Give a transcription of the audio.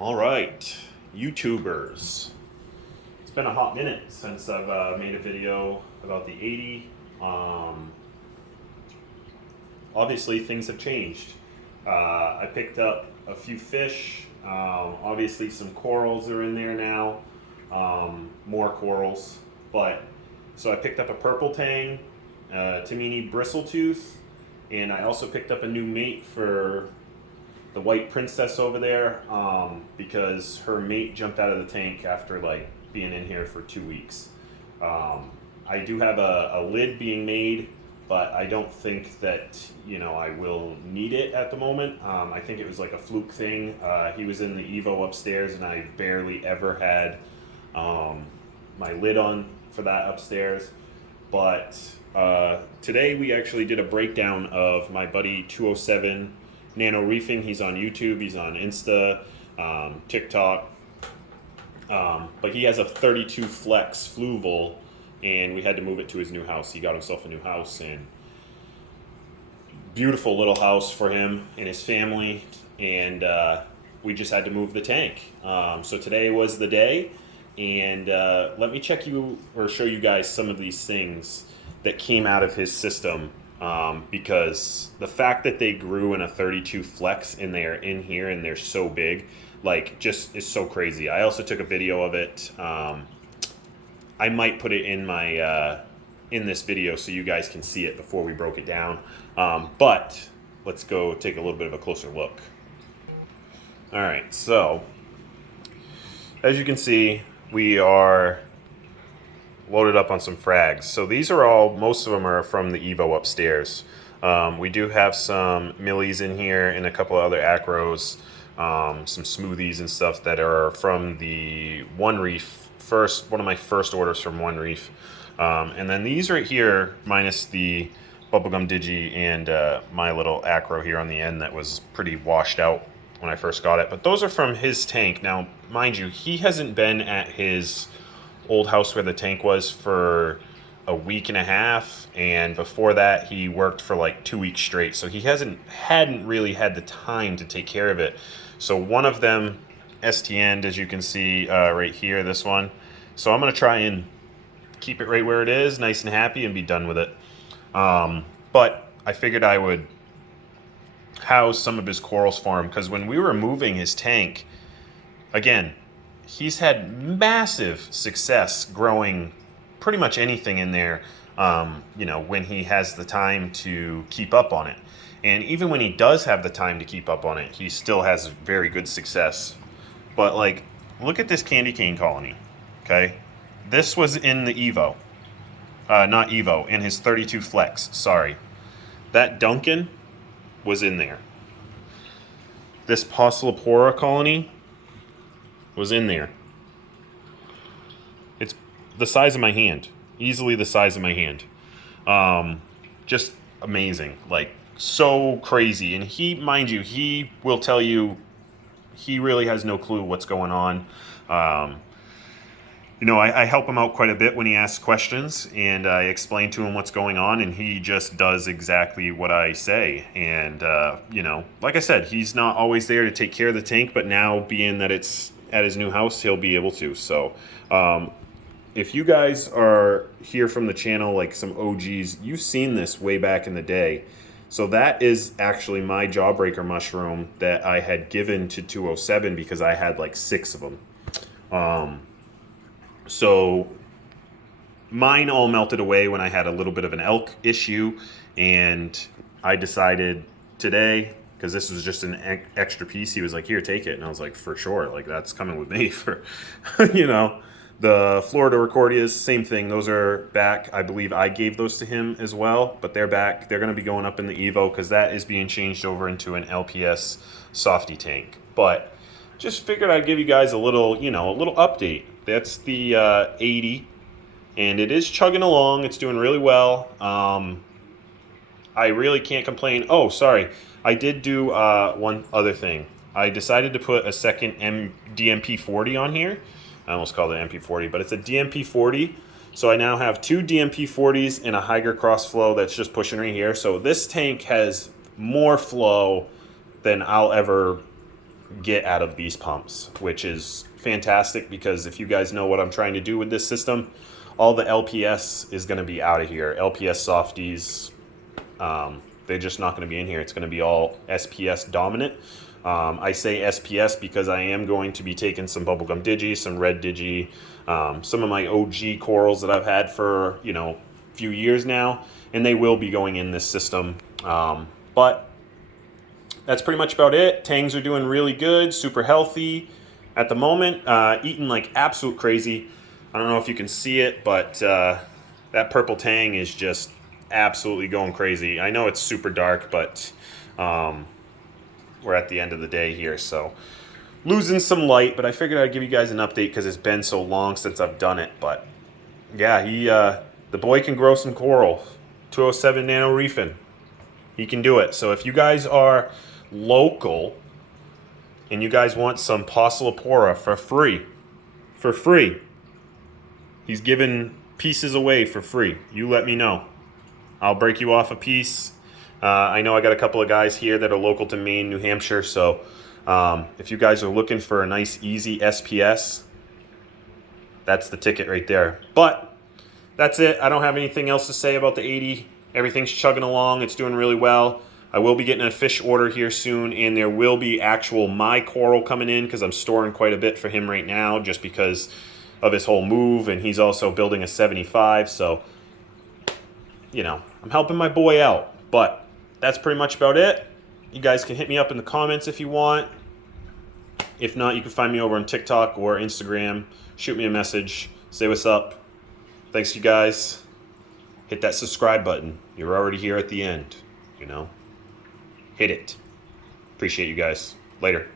All right, YouTubers. It's been a hot minute since I've made a video about the 80. Um, Obviously, things have changed. I picked up a few fish. Obviously, some corals are in there now. More corals. But so I picked up a purple tang, Tamini bristletooth, and I also picked up a new mate for the white princess over there because her mate jumped out of the tank after like being in here for 2 weeks. I do have a lid being made, but I don't think that I will need it at the moment. I think it was like a fluke thing. He was in the Evo upstairs, and I barely ever had my lid on for that upstairs. But today we actually did a breakdown of my buddy 207 Nano Reefing. He's on YouTube, he's on Insta, TikTok. But he has a 32 flex fluval, and we had to move it to his new house. He got himself a new house, and beautiful little house for him and his family, and we just had to move the tank. So today was the day, and let me show you guys some of these things that came out of his system, because the fact that they grew in a 32 flex and they are in here and they're so big, like, just is so crazy. I also took a video of it. I might put it in my in this video so you guys can see it before we broke it down. But let's go take a little bit of a closer look. All right, so as you can see, we are loaded up on some frags. So these are most of them are from the Evo upstairs. We do have some millies in here and a couple of other acros, some smoothies and stuff that are from the One Reef, one of my first orders from One Reef. And then these right here, minus the bubblegum digi and my little acro here on the end that was pretty washed out when I first got it. But those are from his tank. Now, mind you, he hasn't been at his old house where the tank was for a week and a half, and before that he worked for like 2 weeks straight, so he hadn't really had the time to take care of it. So one of them STN'd, as you can see right here, this one. So I'm gonna try and keep it right where it is, nice and happy, and be done with it. But I figured I would house some of his corals for him, because when we were moving his tank, again, he's had massive success growing pretty much anything in there, when he has the time to keep up on it. And even when he does have the time to keep up on it, he still has very good success. But like, look at this candy cane colony, okay? This was in the Evo. Not Evo, in his 32 flex, sorry. That Duncan was in there. This Possilopora colony was in there. It's the size of my hand, easily the size of my hand. Just amazing, like so crazy. And he, mind you, he will tell you he really has no clue what's going on. I help him out quite a bit when he asks questions, and I explain to him what's going on, and he just does exactly what I say. And, like I said, he's not always there to take care of the tank, but now, being that it's at his new house, he'll be able to. So, if you guys are here from the channel, like some OGs, you've seen this way back in the day. So that is actually my jawbreaker mushroom that I had given to 207 because I had like 6 of them. So mine all melted away when I had a little bit of an elk issue, and I decided today, because this was just an extra piece, he was like, here, take it. And I was like, for sure, like, that's coming with me for, The Florida Recordias, same thing. Those are back. I believe I gave those to him as well, but they're back. They're going to be going up in the Evo because that is being changed over into an LPS softy tank. But just figured I'd give you guys a little update. That's the 80, and it is chugging along. It's doing really well. I really can't complain. Oh, sorry. I did do one other thing. I decided to put a second DMP40 on here. I almost called it MP40, but it's a DMP40. So I now have 2 DMP40s and a Higer cross flow that's just pushing right here. So this tank has more flow than I'll ever get out of these pumps, which is fantastic because if you guys know what I'm trying to do with this system, all the LPS is going to be out of here. LPS softies, they're just not going to be in here. It's going to be all SPS dominant. I say SPS because I am going to be taking some bubblegum digi, some red digi, some of my OG corals that I've had for, you know, a few years now, and they will be going in this system. But that's pretty much about it. Tangs are doing really good, super healthy at the moment, eating like absolute crazy. I don't know if you can see it, but that purple tang is just absolutely going crazy. I know it's super dark, but we're at the end of the day here, so losing some light, but I figured I'd give you guys an update because it's been so long since I've done it. But yeah, the boy can grow some coral. 207 nano reefing. He can do it. So if you guys are local and you guys want some Possilopora for free, he's giving pieces away for free. You let me know. I'll break you off a piece. I know I got a couple of guys here that are local to Maine, New Hampshire, so if you guys are looking for a nice, easy SPS, that's the ticket right there. But that's it. I don't have anything else to say about the 80. Everything's chugging along. It's doing really well. I will be getting a fish order here soon, and there will be actual my coral coming in because I'm storing quite a bit for him right now just because of his whole move, and he's also building a 75, so, you know, I'm helping my boy out. But that's pretty much about it. You guys can hit me up in the comments if you want. If not, you can find me over on TikTok or Instagram. Shoot me a message. Say what's up. Thanks, you guys. Hit that subscribe button. You're already here at the end, you know. Hit it. Appreciate you guys. Later.